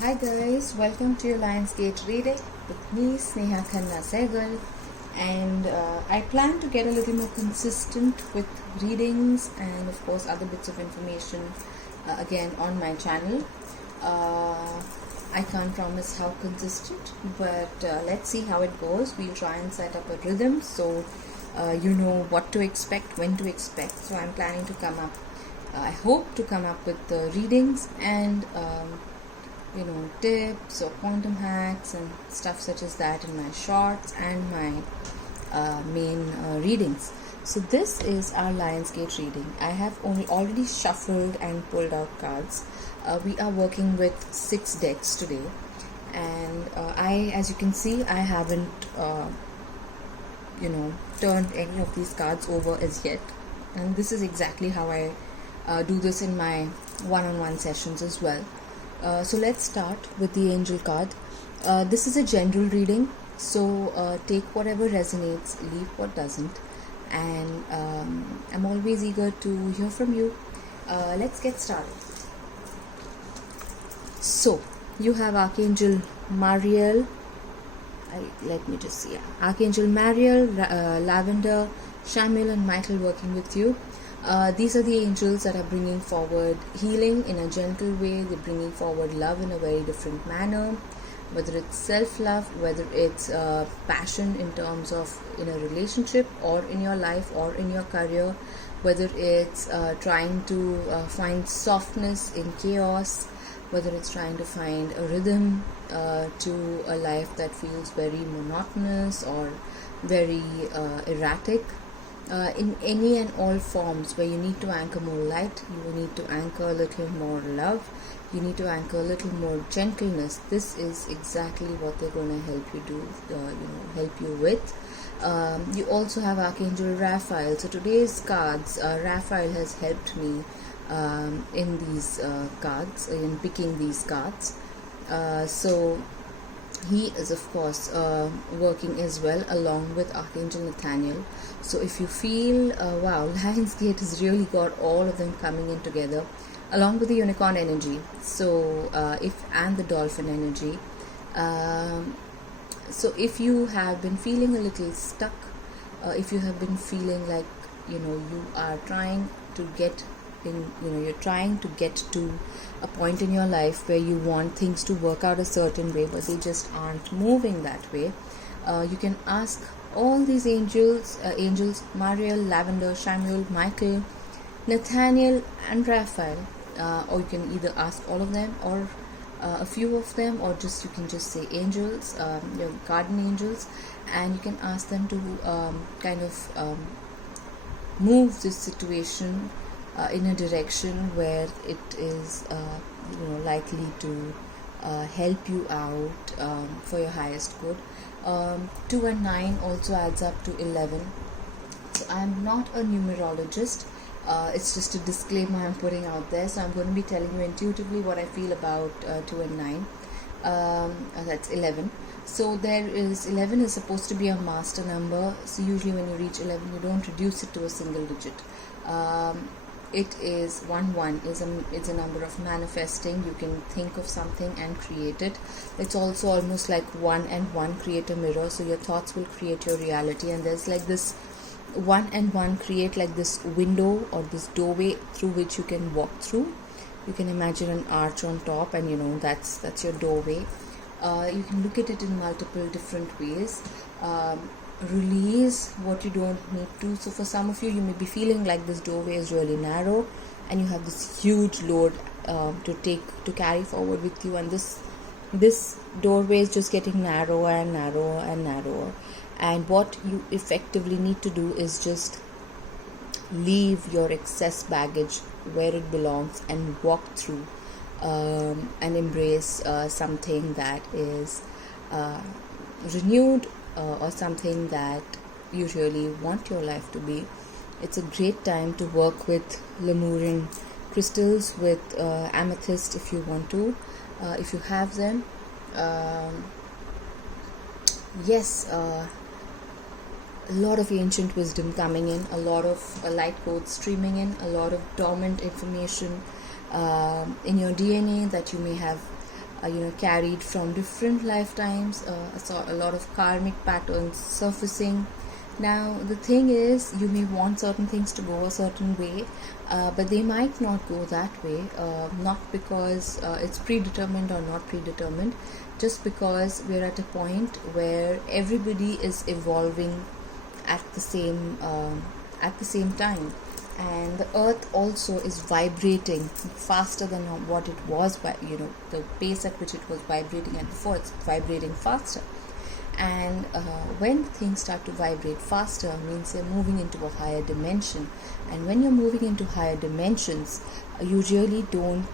Hi guys, welcome to your Lionsgate reading with me, Snehaa Khanna Sahgal, and I plan to get a little more consistent with readings and of course other bits of information again on my channel. I can't promise how consistent, but let's see how it goes. We'll try and set up a rhythm so you know what to expect, when to expect. So I'm planning to come up, I hope to come up with the readings and tips or quantum hacks and stuff such as that in my shorts and my main readings. So this is our Lionsgate reading. I have already shuffled and pulled out cards. We are working with 6 decks today, and as you can see, I haven't turned any of these cards over as yet, and this is exactly how I do this in my one-on-one sessions as well. So let's start with the angel card. This is a general reading, so take whatever resonates, leave what doesn't, and I'm always eager to hear from you. Let's get started. So you have Archangel Mariel. Let me just see. Archangel Mariel, Lavender, Shamil, and Michael working with you. These are the angels that are bringing forward healing in a gentle way. They're bringing forward love in a very different manner, whether it's self-love, whether it's passion in terms of in a relationship or in your life or in your career, whether it's trying to find softness in chaos, whether it's trying to find a rhythm to a life that feels very monotonous or very erratic. In any and all forms where you need to anchor more light, you need to anchor a little more love, you need to anchor a little more gentleness. This is exactly what they're going to help you do, help you with. You also have Archangel Raphael. So today's cards, Raphael has helped me in these cards, in picking these cards. So he is of course working as well along with Archangel Nathaniel. So if you feel wow, Lionsgate has really got all of them coming in together along with the unicorn energy, so and the dolphin energy. So if you have been feeling a little stuck, if you have been feeling like you are trying to get you're trying to get to a point in your life where you want things to work out a certain way but they just aren't moving that way, you can ask all these angels, Mariel, Lavender, Samuel, Michael, Nathaniel and Raphael, or you can either ask all of them or a few of them, or you can just say angels, your guardian angels, and you can ask them to move this situation in a direction where it is likely to help you out for your highest good. 2 and 9 also adds up to 11. So I am not a numerologist. It's just a disclaimer I'm putting out there. So I'm going to be telling you intuitively what I feel about 2 and 9. That's 11. So 11 is supposed to be a master number. So usually when you reach 11, you don't reduce it to a single digit. It is 1 it's a number of manifesting. You can think of something and create it. It's also almost like 1 and 1 create a mirror, so your thoughts will create your reality, and there's like this 1 and 1 create like this window or this doorway through which you can walk through. You can imagine an arch on top, and that's your doorway. You can look at it in multiple different ways. Release what you don't need to. So for some of you, you may be feeling like this doorway is really narrow and you have this huge load to carry forward with you, and this doorway is just getting narrower and narrower and narrower, and what you effectively need to do is just leave your excess baggage where it belongs and walk through and embrace something that is renewed, or something that you really want your life to be. It's a great time to work with Lemurian crystals, with amethyst if you want to, if you have them. Yes, a lot of ancient wisdom coming in, a lot of light codes streaming in, a lot of dormant information in your DNA that you may have carried from different lifetimes. I saw a lot of karmic patterns surfacing. Now the thing is, you may want certain things to go a certain way, but they might not go that way, not because it's predetermined or not predetermined, just because we're at a point where everybody is evolving at the same time, and the earth also is vibrating faster than what it was, the pace at which it was vibrating at before. It's vibrating faster, and when things start to vibrate faster, means you're moving into a higher dimension. And when you're moving into higher dimensions, you really don't,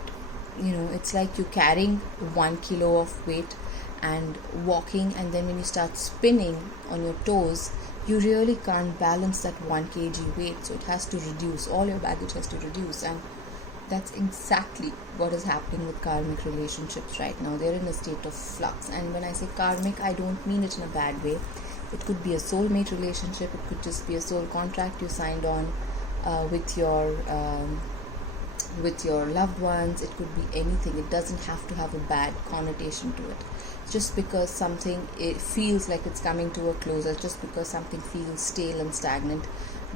it's like you're carrying 1 kilo of weight and walking, and then when you start spinning on your toes, you really can't balance that 1 kg weight, so it has to reduce. All your baggage has to reduce, and that's exactly what is happening with karmic relationships right now. They're in a state of flux. And when I say karmic, I don't mean it in a bad way. It could be a soulmate relationship, it could just be a soul contract you signed on with your loved ones. It could be anything. It doesn't have to have a bad connotation to it. Just because something it feels like it's coming to a close, or just because something feels stale and stagnant,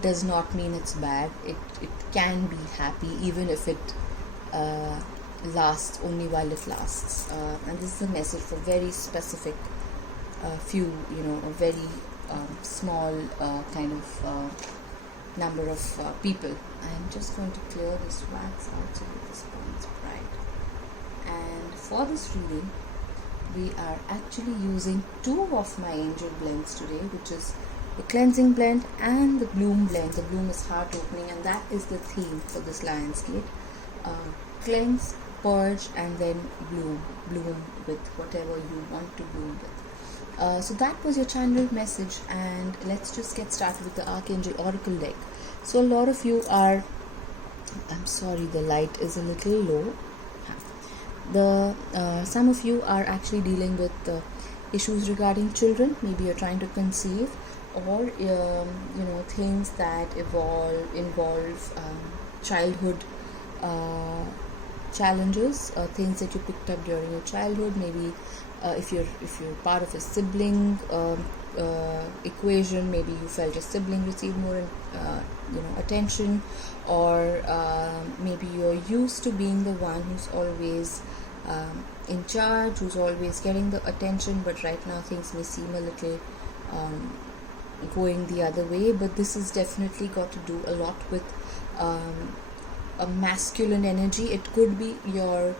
does not mean it's bad. It can be happy, even if it lasts only while it lasts. And this is a message for very specific few, a very small kind of number of people. I'm just going to clear this wax out so that this point's bright. And for this reading, we are actually using 2 of my angel blends today, which is the cleansing blend and the bloom blend. The bloom is heart opening, and that is the theme for this Lionsgate. Cleanse, purge, and then bloom with whatever you want to bloom with. So that was your channel message, and let's just get started with the Archangel Oracle deck. So a lot of you are, I'm sorry, the light is a little low. Some of you are actually dealing with issues regarding children. Maybe you're trying to conceive, or things that involve childhood challenges, things that you picked up during your childhood. Maybe if you're part of a sibling equation, maybe you felt your sibling received more attention, or maybe you're used to being the one who's always in charge, who's always getting the attention, but right now things may seem a little going the other way. But this has definitely got to do a lot with a masculine energy. It could be a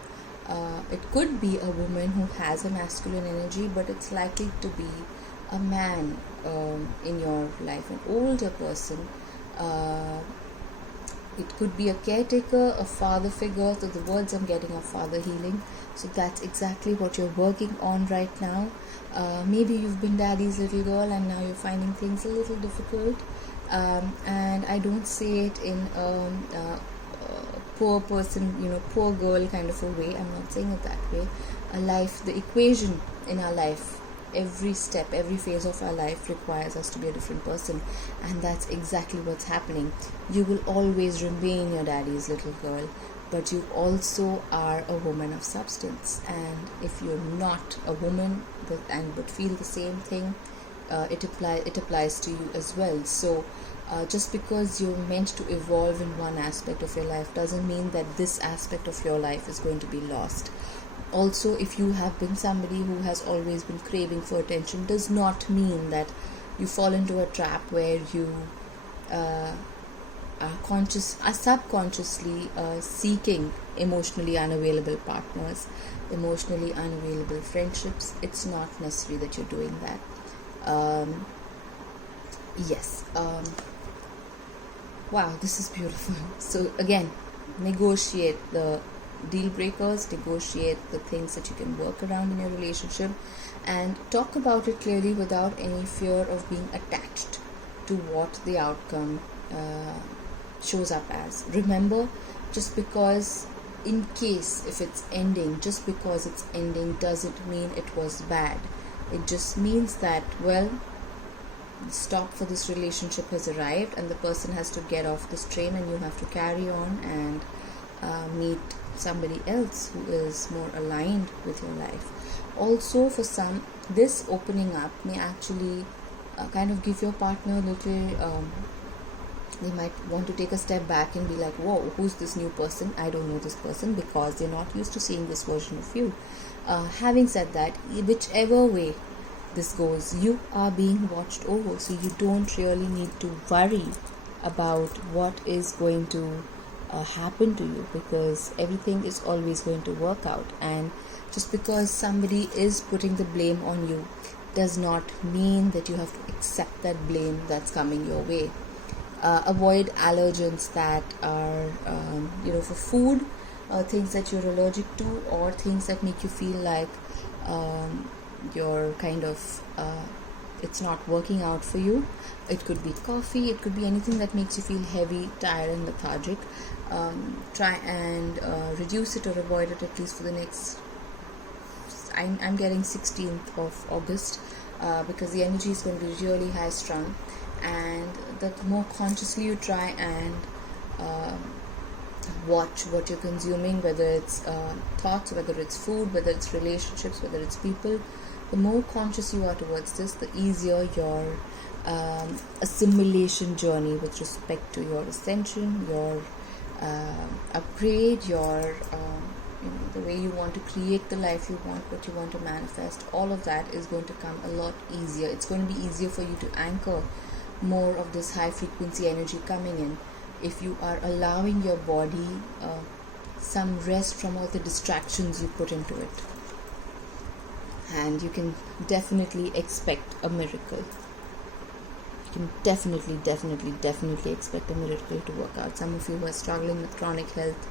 woman who has a masculine energy, but it's likely to be a man in your life, an older person. It could be a caretaker, a father figure. So the words I'm getting are father healing. So that's exactly what you're working on right now. Maybe you've been daddy's little girl and now you're finding things a little difficult. And I don't say it in a poor person, poor girl kind of a way. I'm not saying it that way. The equation in our life, every step, every phase of our life requires us to be a different person, and that's exactly what's happening. You will always remain your daddy's little girl, but you also are a woman of substance. And if you're not a woman but feel the same thing, it applies to you as well. So just because you're meant to evolve in one aspect of your life doesn't mean that this aspect of your life is going to be lost. Also, if you have been somebody who has always been craving for attention, does not mean that you fall into a trap where you are subconsciously seeking emotionally unavailable partners, emotionally unavailable friendships. It's not necessary that you're doing that. Yes. Wow, this is beautiful. So again, negotiate the deal breakers, negotiate the things that you can work around in your relationship, and talk about it clearly without any fear of being attached to what the outcome shows up as. Remember, just because if it's ending, just because it's ending doesn't mean it was bad. It just means that, well, the stop for this relationship has arrived and the person has to get off this train and you have to carry on and meet somebody else who is more aligned with your life. Also, for some, this opening up may actually kind of give your partner a little, they might want to take a step back and be like, whoa, who's this new person? I don't know this person, because they're not used to seeing this version of you. Having said that, whichever way this goes, you are being watched over, so you don't really need to worry about what is going to happen to you, because everything is always going to work out. And just because somebody is putting the blame on you does not mean that you have to accept that blame that's coming your way. Avoid allergens that are for food, things that you're allergic to, or things that make you feel like you're kind of it's not working out for you. It could be coffee, it could be anything that makes you feel heavy, tired and lethargic. Try and reduce it or avoid it, at least for the next, I'm getting 16th of August, because the energy is going to be really high strung. And the more consciously you try and watch what you're consuming, whether it's thoughts, whether it's food, whether it's relationships, whether it's people, the more conscious you are towards this, the easier your assimilation journey with respect to your ascension, your upgrade, your the way you want to create the life you want, what you want to manifest. All of that is going to come a lot easier. It's going to be easier for you to anchor more of this high frequency energy coming in if you are allowing your body some rest from all the distractions you put into it. And you can definitely expect a miracle. You can definitely expect a miracle to work out. Some of you who are struggling with chronic health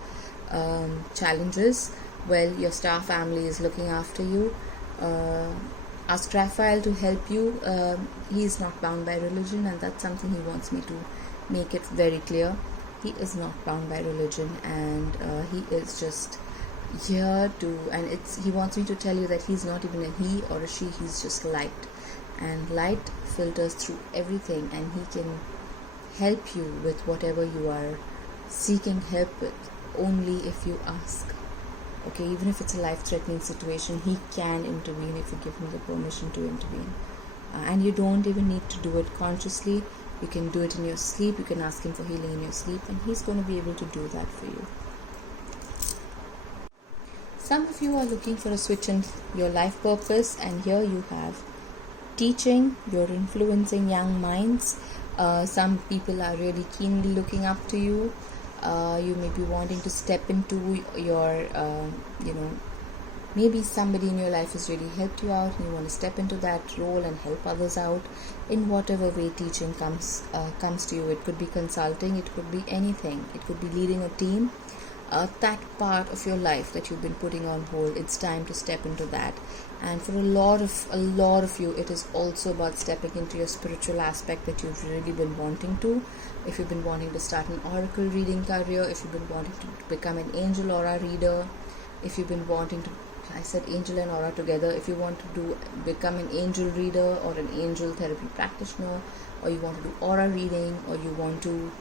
challenges, well, your star family is looking after you. Ask Raphael to help you. He is not bound by religion, and that's something he wants me to make it very clear. He is not bound by religion, and he is just here to, and he wants me to tell you that he's not even a he or a she, he's just light, and light filters through everything, and he can help you with whatever you are seeking help with, only if you ask. Okay, even if it's a life-threatening situation, he can intervene if you give him the permission to intervene. And you don't even need to do it consciously. You can do it in your sleep. You can ask him for healing in your sleep, and he's going to be able to do that for you. Some of you are looking for a switch in your life purpose, and here you have teaching. You're influencing young minds. Some people are really keenly looking up to you. You may be wanting to step into your, maybe somebody in your life has really helped you out, and you want to step into that role and help others out in whatever way teaching comes to you. It could be consulting, it could be anything. It could be leading a team. That part of your life that you've been putting on hold, it's time to step into that. And for a lot of you, it is also about stepping into your spiritual aspect that you've really been wanting to. If you've been wanting to start an oracle reading career, if you've been wanting to become an angel aura reader, if you've been wanting to, I said angel and aura together, if you want to become an angel reader or an angel therapy practitioner, or you want to do aura reading, or you want to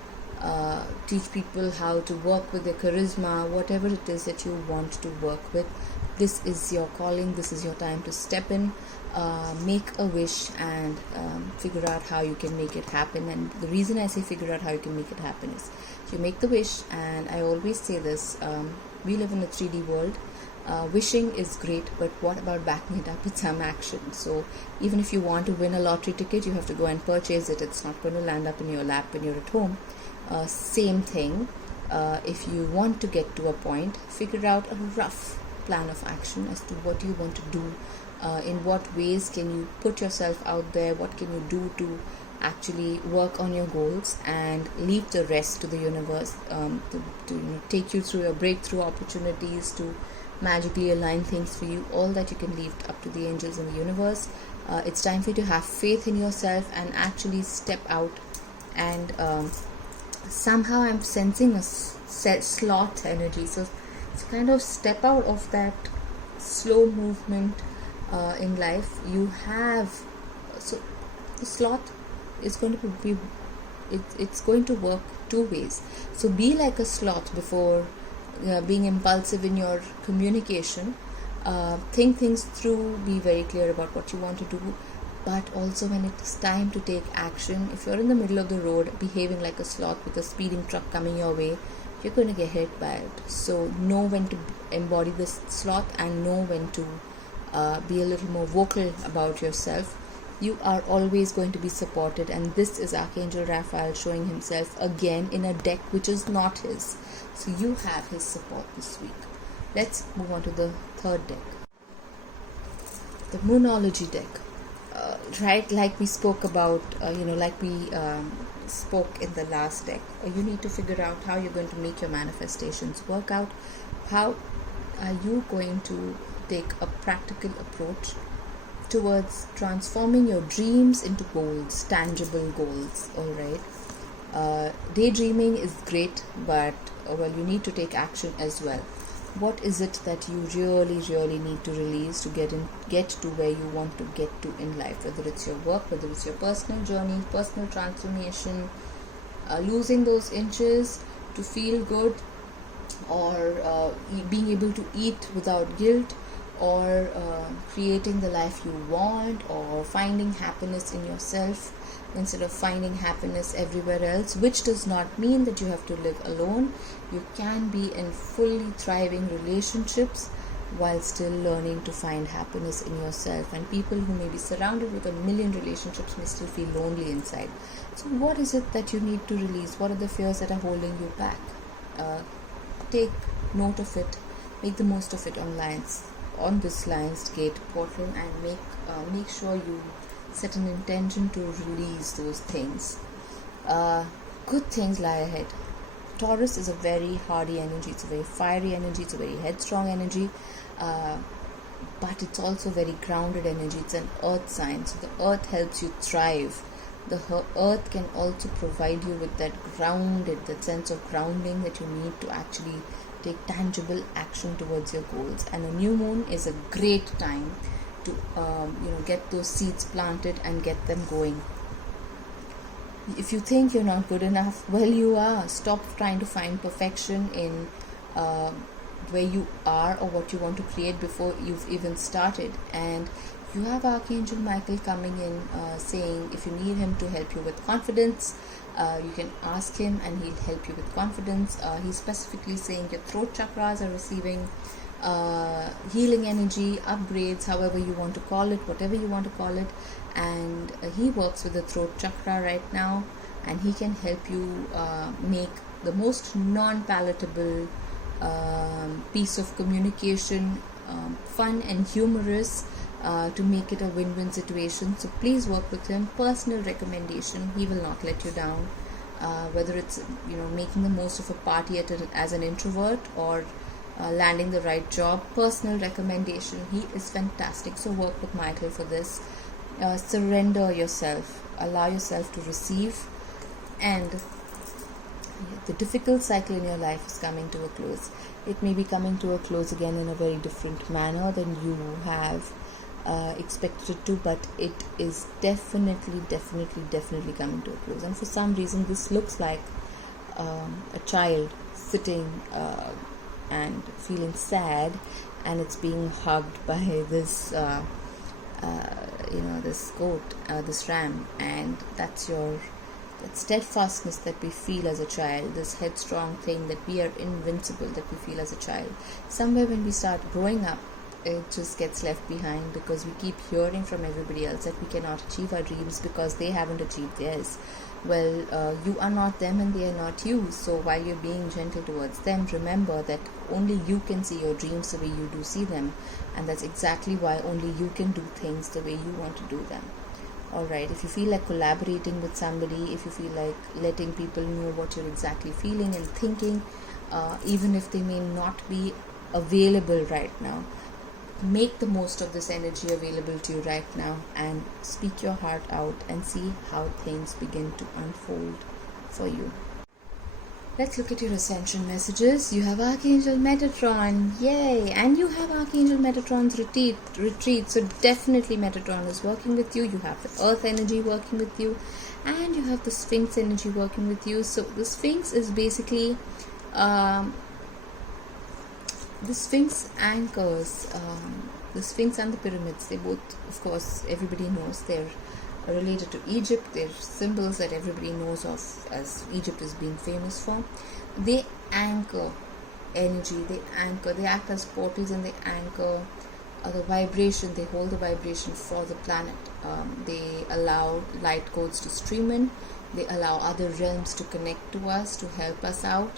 teach people how to work with their charisma, whatever it is that you want to work with, this is your calling. This is your time to step in, make a wish, and figure out how you can make it happen. And the reason I say figure out how you can make it happen is you make the wish, and I always say this, we live in a 3D world. Wishing is great, but what about backing it up with some action? So even if you want to win a lottery ticket, you have to go and purchase it. It's not going to land up in your lap when you're at home. Same thing, if you want to get to a point, figure out a rough plan of action as to what you want to do, in what ways can you put yourself out there, what can you do to actually work on your goals, and leave the rest to the universe, to take you through your breakthrough opportunities, to magically align things for you. All that you can leave up to the angels in the universe. It's time for you to have faith in yourself and actually step out. And somehow I'm sensing a sloth energy, so kind of step out of that slow movement in life. You have, so the sloth is going to be, it's going to work two ways. So be like a sloth before being impulsive in your communication. Think things through, be very clear about what you want to do, but also when it's time to take action, if you're in the middle of the road behaving like a sloth with a speeding truck coming your way, you're going to get hit by it. So know when to embody this sloth and know when to be a little more vocal about yourself. You are always going to be supported, and this is Archangel Raphael showing himself again in a deck which is not his. So you have his support this week. Let's move on to the third deck, the Moonology deck. Right, like we spoke about, like we spoke in the last deck, you need to figure out how you're going to make your manifestations work out. How are you going to take a practical approach towards transforming your dreams into goals, tangible goals? All right. Daydreaming is great, but you need to take action as well. What is it that you really need to release to get to where you want to get to in life? Whether it's your work, whether it's your personal journey, personal transformation, losing those inches to feel good, or being able to eat without guilt, or creating the life you want, or finding happiness in yourself instead of finding happiness everywhere else, which does not mean that you have to live alone. You can be in fully thriving relationships while still learning to find happiness in yourself. And people who may be surrounded with a million relationships may still feel lonely inside. So what is it that you need to release? What are the fears that are holding you back? Take note of it. Make the most of it on this Lionsgate portal, and make sure you set an intention to release those things. Good things lie ahead. Taurus is a very hardy energy. It's a very fiery energy. It's a very headstrong energy. But it's also very grounded energy. It's an earth sign. So the earth helps you thrive. The earth can also provide you with that sense of grounding that you need to actually take tangible action towards your goals. And a new moon is a great time to get those seeds planted and get them going. If you think you're not good enough, well, you are. Stop trying to find perfection in where you are or what you want to create before you've even started. And you have Archangel Michael coming in, saying if you need him to help you with confidence, you can ask him and he'll help you with confidence. He's specifically saying your throat chakras are receiving healing energy, upgrades, however you want to call it, whatever you want to call it. And he works with the throat chakra right now, and he can help you make the most non-palatable piece of communication fun and humorous, to make it a win-win situation. So please work with him. Personal recommendation, he will not let you down, whether it's making the most of a party as an introvert, or landing the right job. Personal recommendation, he is fantastic. So work with Michael for this. Surrender yourself, allow yourself to receive, and the difficult cycle in your life is coming to a close. It may be coming to a close again in a very different manner than you have expected it to, but it is definitely coming to a close. And for some reason this looks like a child sitting and feeling sad, and it's being hugged by this this goat, this ram, and that's that steadfastness that we feel as a child, this headstrong thing that we are invincible, that we feel as a child. Somewhere when we start growing up, it just gets left behind, because we keep hearing from everybody else that we cannot achieve our dreams because they haven't achieved theirs. Well, you are not them and they are not you. So while you're being gentle towards them, remember that only you can see your dreams the way you do see them, and that's exactly why only you can do things the way you want to do them. Alright, if you feel like collaborating with somebody, if you feel like letting people know what you're exactly feeling and thinking, even if they may not be available right now, make the most of this energy available to you right now and speak your heart out and see how things begin to unfold for you. Let's look at your ascension messages. You have Archangel Metatron, yay! And you have Archangel Metatron's retreat. So definitely Metatron is working with you. You have the Earth energy working with you, and you have the Sphinx energy working with you. So the Sphinx is basically the Sphinx anchors, the Sphinx and the pyramids, they both, of course, everybody knows they're related to Egypt. They're symbols that everybody knows of as Egypt is being famous for. They anchor energy, they act as portals, and they anchor the vibration. They hold the vibration for the planet. They allow light codes to stream in. They allow other realms to connect to us, to help us out,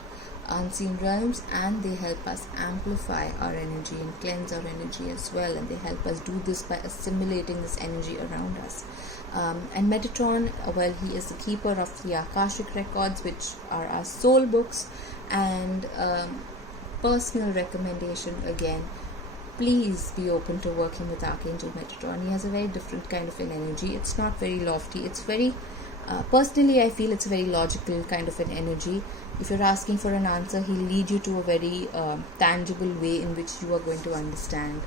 unseen realms, and they help us amplify our energy and cleanse our energy as well. And they help us do this by assimilating this energy around us. And Metatron, well, he is the keeper of the Akashic records, which are our soul books. And personal recommendation again, please be open to working with Archangel Metatron. He has a very different kind of an energy. It's not very lofty. It's very, personally, I feel it's a very logical kind of an energy. If you're asking for an answer, he'll lead you to a very tangible way in which you are going to understand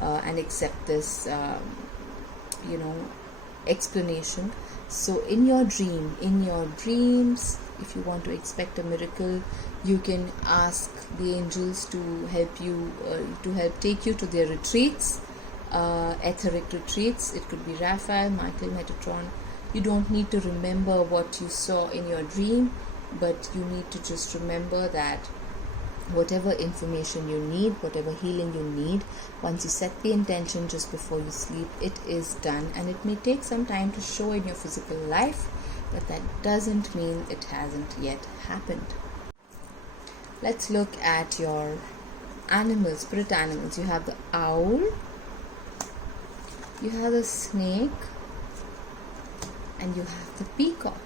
and accept this, explanation. So in your dreams, if you want to expect a miracle, you can ask the angels to help you, to help take you to their retreats, etheric retreats. It could be Raphael, Michael, Metatron. You don't need to remember what you saw in your dream, but you need to just remember that whatever information you need, whatever healing you need, once you set the intention just before you sleep, it is done. And it may take some time to show in your physical life, but that doesn't mean it hasn't yet happened. Let's look at your animals, spirit animals. You have the owl, you have the snake, and you have the peacock.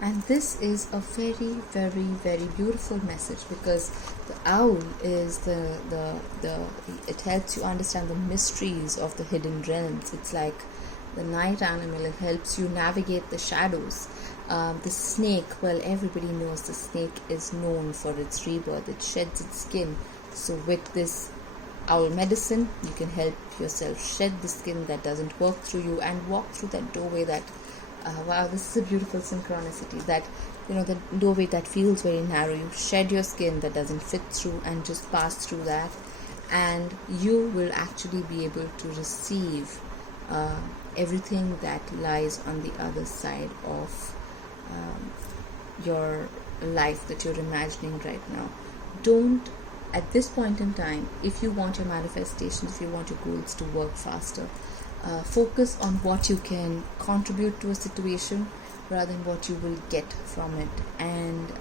And this is a very, very, very beautiful message, because the owl is it helps you understand the mysteries of the hidden realms. It's like the night animal. It helps you navigate the shadows. The snake, well, everybody knows the snake is known for its rebirth. It sheds its skin. So with this owl medicine, you can help yourself shed the skin that doesn't work through you and walk through that doorway that wow, this is a beautiful synchronicity, that the doorway that feels very narrow, you shed your skin that doesn't fit through and just pass through that, and you will actually be able to receive everything that lies on the other side of your life that you're imagining right now. Don't, at this point in time, if you want your manifestations, if you want your goals to work faster, focus on what you can contribute to a situation rather than what you will get from it. And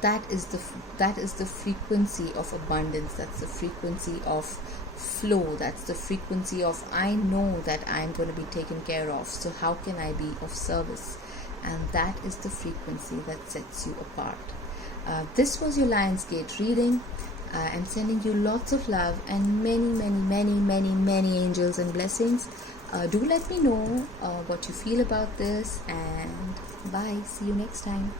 that is the frequency of abundance. That's the frequency of flow. That's the frequency of, I know that I'm going to be taken care of, so how can I be of service? And that is the frequency that sets you apart. This was your Lionsgate reading. I'm sending you lots of love and many angels and blessings. Do let me know what you feel about this, and bye. See you next time.